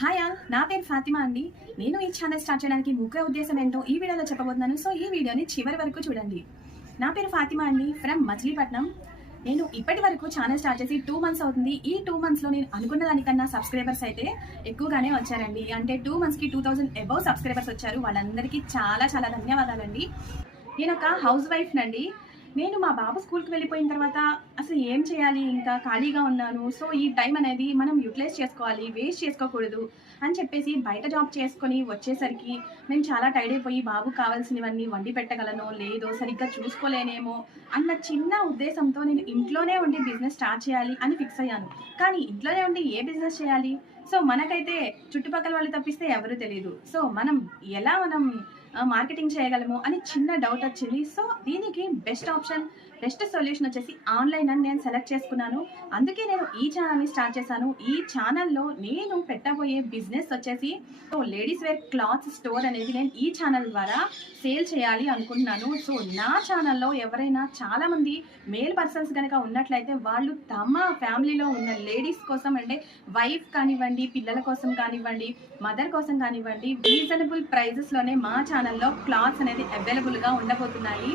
Hi all నా పేరు ఫాతిమా అండి. నేను ఈ ఛానల్ స్టార్ట్ చేయడానికి ముఖ్య ఉద్దేశం ఏంటో ఈ వీడియోలో చెప్పబోతున్నాను. సో ఈ వీడియోని చివరి వరకు చూడండి. నా పేరు ఫాతిమా అండి ఫ్రమ్ మచిలీపట్నం. నేను ఇప్పటి వరకు ఛానల్ స్టార్ట్ చేసి టూ మంత్స్ అవుతుంది. ఈ టూ మంత్స్లో నేను అనుకున్న దానికన్నా సబ్స్క్రైబర్స్ అయితే ఎక్కువగానే వచ్చారండి. అంటే టూ మంత్స్కి టూ థౌజండ్ అబౌవ్ సబ్స్క్రైబర్స్ వచ్చారు. వాళ్ళందరికీ చాలా చాలా ధన్యవాదాలండి. నేను ఒక హౌస్ వైఫ్నండి నేను మా బాబు స్కూల్కి వెళ్ళిపోయిన తర్వాత అసలు ఏం చేయాలి? ఇంకా ఖాళీగా ఉన్నాను. సో ఈ టైం అనేది మనం యూటిలైజ్ చేసుకోవాలి. వేస్ట్ చేసుకోకూడదు అని చెప్పేసి బయట జాబ్ చేసుకొని వచ్చేసరికి నేను చాలా టైర్డ్ అయిపోయి బాబు కావాల్సినవన్నీ వండి పెట్టగలను లేదో సరిగ్గా చూసుకోలేనేమో అన్న చిన్న ఉద్దేశంతో నేను ఇంట్లోనే ఉండి బిజినెస్ స్టార్ట్ చేయాలి అని ఫిక్స్ అయ్యాను. కానీ ఇంట్లోనే ఉండి ఏ బిజినెస్ చేయాలి? సో మనకైతే చుట్టుపక్కల వాళ్ళు తప్పిస్తే ఎవరు తెలియదు సో మనం ఎలా మనం మార్కెటింగ్ చేయగలము అని చిన్న డౌట్ వచ్చింది. సో దీనికి బెస్ట్ ఆప్షన్ బెస్ట్ సొల్యూషన్ వచ్చేసి ఆన్లైన్ అని నేను సెలెక్ట్ చేసుకున్నాను. అందుకే నేను ఈ ఛానల్ని స్టార్ట్ చేశాను. ఈ ఛానల్లో నేను పెట్టబోయే బిజినెస్ వచ్చేసి so ladies wear cloth store అనేది నేను ఈ ఛానల్ ద్వారా సేల్ చేయాలి అనుకుంటున్నాను. సో నా ఛానల్లో ఎవరైనా చాలామంది మేల్ పర్సన్స్ కనుక ఉన్నట్లయితే వాళ్ళు తమ ఫ్యామిలీలో ఉన్న లేడీస్ కోసం అంటే వైఫ్ కానివ్వండి పిల్లల కోసం కానివ్వండి మదర్ కోసం కానివ్వండి రీజనబుల్ ప్రైజెస్లోనే మా ఛానల్ ఛానల్లో క్లాత్స్ అనేది అవైలబుల్గా ఉండబోతున్నాయి.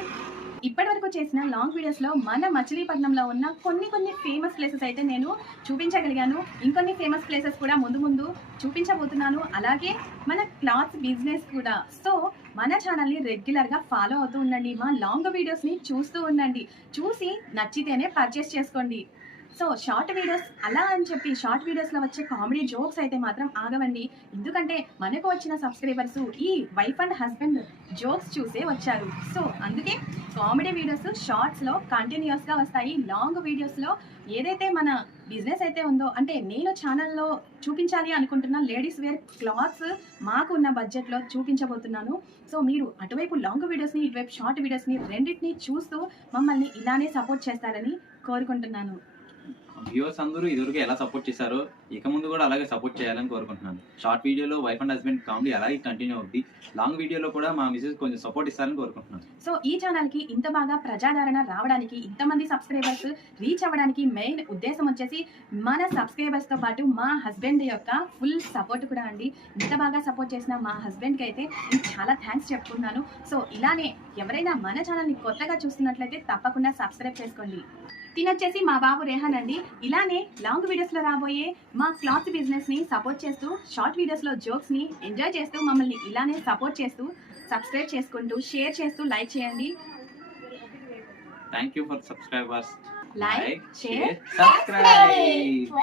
ఇప్పటి వరకు చేసిన లాంగ్ వీడియోస్లో మన మచిలీపట్నంలో ఉన్న కొన్ని కొన్ని ఫేమస్ ప్లేసెస్ అయితే నేను చూపించగలిగాను. ఇంకొన్ని ఫేమస్ ప్లేసెస్ కూడా ముందు ముందు చూపించబోతున్నాను. అలాగే మన క్లాత్ బిజినెస్ కూడా. సో మన ఛానల్ని రెగ్యులర్గా ఫాలో అవుతూ ఉండండి. మా లాంగ్ వీడియోస్ని చూస్తూ ఉండండి. చూసి నచ్చితేనే పర్చేస్ చేసుకోండి. సో షార్ట్ వీడియోస్ అలా అని చెప్పి షార్ట్ వీడియోస్లో వచ్చే కామెడీ జోక్స్ అయితే మాత్రం ఆగవండి. ఎందుకంటే మనకు వచ్చిన సబ్స్క్రైబర్స్ ఈ వైఫ్ అండ్ హస్బెండ్ జోక్స్ చూసే వచ్చారు. సో అందుకే కామెడీ వీడియోస్ షార్ట్స్లో కంటిన్యూస్గా వస్తాయి. లాంగ్ వీడియోస్లో ఏదైతే మన బిజినెస్ అయితే ఉందో అంటే నేను ఛానల్లో చూపించాలి అనుకుంటున్న లేడీస్ వేర్ క్లాత్స్ మాకు ఉన్న బడ్జెట్లో చూపించబోతున్నాను. సో మీరు అటువైపు లాంగ్ వీడియోస్ని ఇటువైపు షార్ట్ వీడియోస్ని రెండింటిని చూస్తూ మమ్మల్ని ఇలానే సపోర్ట్ చేస్తారని కోరుకుంటున్నాను. వ్యూవర్స్ అందరూ ఇదివరకు ఎలా సపోర్ట్ చేశారో ఇక ముందు కూడా అలాగే సపోర్ట్ చేయాలని కోరుకుంటున్నాను. షార్ట్ వీడియోలో వైఫ్ అండ్ హస్బెండ్ కామెడీ అలాగే కంటిన్యూ అవుద్ది. లాంగ్ వీడియోలో కూడా మా మిసెస్ కొంచెం సపోర్ట్ ఇస్తారని కోరుకుంటున్నాను. సో ఈ ఛానల్కి ఇంత బాగా ప్రజాదరణ రావడానికి ఇంతమంది సబ్స్క్రైబర్స్ రీచ్ అవ్వడానికి మెయిన్ ఉద్దేశం వచ్చేసి మన సబ్స్క్రైబర్స్తో పాటు మా హస్బెండ్ యొక్క ఫుల్ సపోర్ట్ కూడా అండి. ఇంత బాగా సపోర్ట్ చేసిన మా హస్బెండ్కి అయితే నేను చాలా థ్యాంక్స్ చెప్పుకున్నాను సో ఇలానే ఎవరైనా మన ఛానల్ని కొత్తగా చూస్తున్నట్లయితే తప్పకుండా సబ్స్క్రైబ్ చేసుకోండి. తినొచ్చేసి మా బాబు రేహాన్ అండి ఇలానే లాంగ్ వీడియోస్లో రాబోయే మా క్లాత్ బిజినెస్ని సపోర్ట్ చేస్తూ షార్ట్ వీడియోస్లో జోక్స్ని ఎంజాయ్ చేస్తూ మమ్మల్ని ఇలానే సపోర్ట్ చేస్తూ సబ్స్క్రైబ్ చేసుకుంటూ షేర్ చేస్తూ లైక్ చేయండి. Thank you for subscribers like share subscribe